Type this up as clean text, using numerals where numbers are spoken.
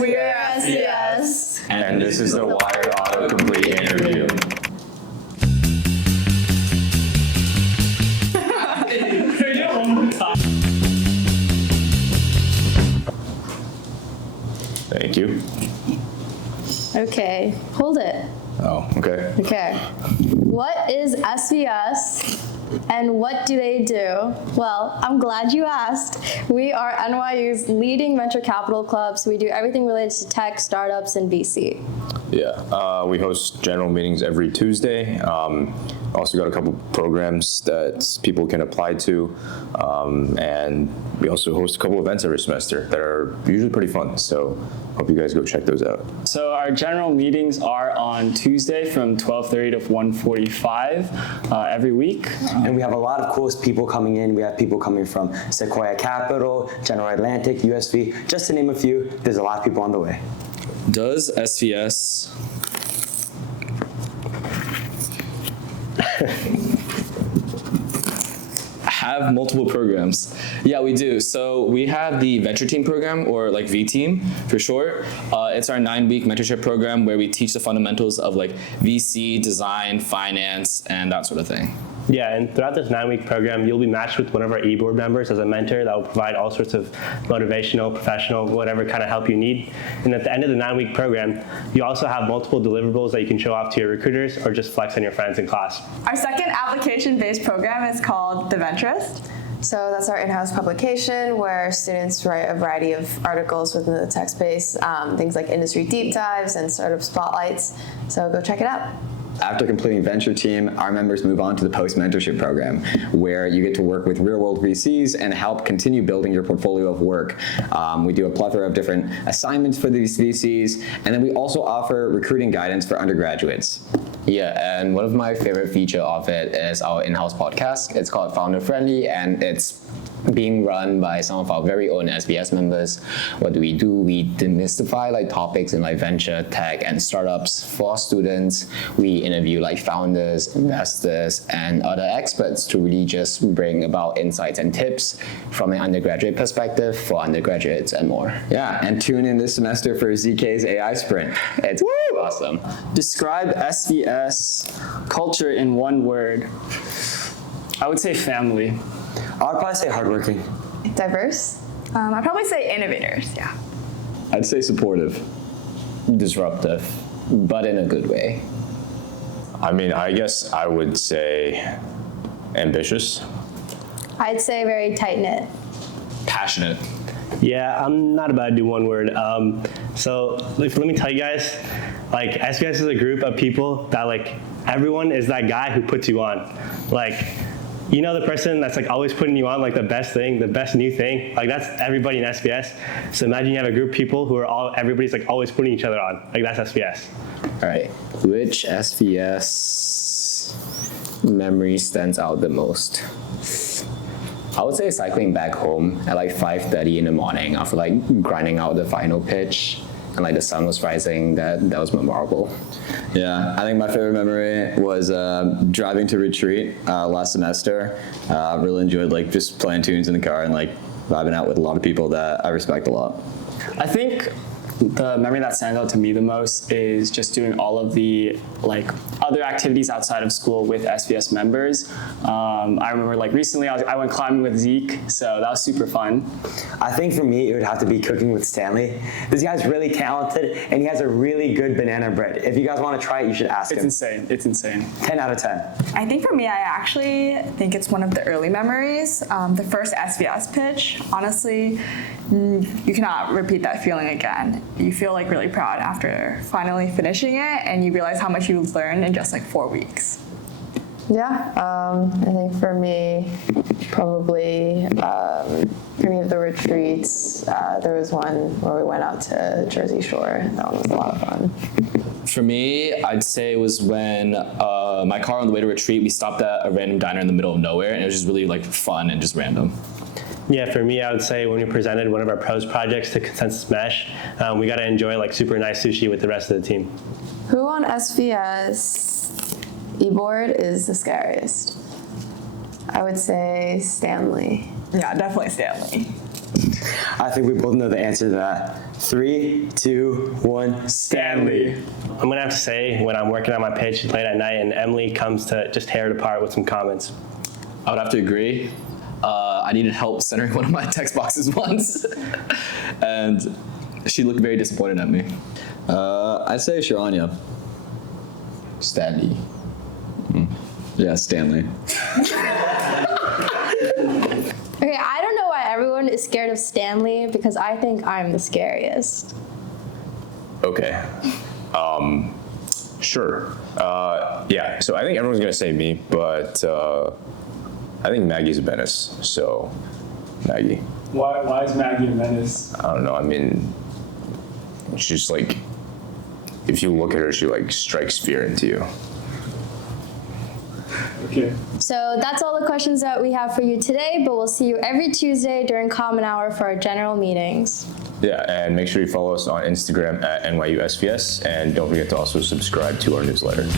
we're SVS. And this is the Wired Autocomplete interview. Thank you. Okay, hold it. Oh, okay. Okay. What is SVS and what do they do? Well, I'm glad you asked. We are NYU's leading venture capital club, so we do everything related to tech, startups, and VC. Yeah, we host general meetings every Tuesday. Also got a couple programs that people can apply to, and we also host a couple events every semester that are usually pretty fun, so hope you guys go check those out. So our general meetings are on Tuesday from 12:30 to 1:45 every week. And we have a lot of cool people coming in. We have people coming from Sequoia Capital, General Atlantic, USV, just to name a few. There's a lot of people on the way. Does SVS have multiple programs? Yeah, we do. So we have the Venture Team program, or like V-Team for short. It's our 9-week mentorship program where we teach the fundamentals of like VC, design, finance, and that sort of thing. Yeah, and throughout this 9-week program, you'll be matched with one of our E-Board members as a mentor that will provide all sorts of motivational, professional, whatever kind of help you need. And at the end of the 9-week program, you also have multiple deliverables that you can show off to your recruiters or just flex on your friends in class. Our second application-based program is called The Venturist. So that's our in-house publication where students write a variety of articles within the tech space, things like industry deep dives and startup spotlights. So go check it out. After completing Venture Team, our members move on to the post-mentorship program, where you get to work with real-world VCs and help continue building your portfolio of work. We do a plethora of different assignments for these VCs, and then we also offer recruiting guidance for undergraduates. Yeah, and one of my favorite feature of it is our in-house podcast. It's called Founder Friendly, and it's being run by some of our very own SVS members. What do? We demystify like topics in like venture, tech, and startups for students. We interview like founders, investors, and other experts to really just bring about insights and tips from an undergraduate perspective for undergraduates and more. Yeah, and tune in this semester for ZK's AI Sprint. It's awesome. Describe SVS culture in one word. I would say family. I would probably say hardworking. Diverse? I'd probably say innovators, yeah. I'd say supportive. Disruptive, but in a good way. I mean, I guess I would say ambitious. I'd say very tight-knit. Passionate. Yeah, I'm not about to do one word. So let me tell you guys, like SVS is a group of people that like everyone is that guy who puts you on. Like, you know, the person that's like always putting you on like the best thing, the best new thing, like that's everybody in SVS. So imagine you have a group of people who are everybody's like always putting each other on. Like that's SVS. All right, which SVS memory stands out the most? I would say cycling back home at like 5:30 in the morning after like grinding out the final pitch and like the sun was rising. That was memorable. Yeah, I think my favorite memory was driving to retreat last semester. Really enjoyed like just playing tunes in the car and like vibing out with a lot of people that I respect a lot. I think the memory that stands out to me the most is just doing all of the like other activities outside of school with SVS members. I remember like recently I went climbing with Zeke, so that was super fun. I think for me, it would have to be cooking with Stanley. This guy's really talented, and he has a really good banana bread. If you guys want to try it, you should ask him. It's insane. It's insane. 10 out of 10. I think for me, I actually think it's one of the early memories. The first SVS pitch, honestly, you cannot repeat that feeling again. You feel like really proud after finally finishing it, and you realize how much you learned in just like 4 weeks. Yeah, I think for me, probably any of the retreats. There was one where we went out to Jersey Shore. That one was a lot of fun. For me, I'd say it was when my car on the way to retreat, we stopped at a random diner in the middle of nowhere, and it was just really like fun and just random. Yeah, for me, I would say when we presented one of our pros projects to Consensus Mesh, we got to enjoy like super nice sushi with the rest of the team. Who on SVS E-Board is the scariest? I would say Stanley. Yeah, definitely Stanley. I think we both know the answer to that. 3, 2, 1, Stanley. I'm gonna have to say, when I'm working on my pitch late at night and Emily comes to just tear it apart with some comments. I would have to agree. I needed help centering one of my text boxes once, and she looked very disappointed at me. I'd say Sharanya. Stanley. Yeah, Stanley. Okay, I don't know why everyone is scared of Stanley because I think I'm the scariest. Okay. Sure. Yeah, so I think everyone's gonna say me, but I think Maggie's a menace, so Maggie. Why is Maggie a menace? I don't know, I mean, she's like, if you look at her, she like strikes fear into you. Okay. So that's all the questions that we have for you today, but we'll see you every Tuesday during Common Hour for our general meetings. Yeah, and make sure you follow us on Instagram at NYU SVS, and don't forget to also subscribe to our newsletter.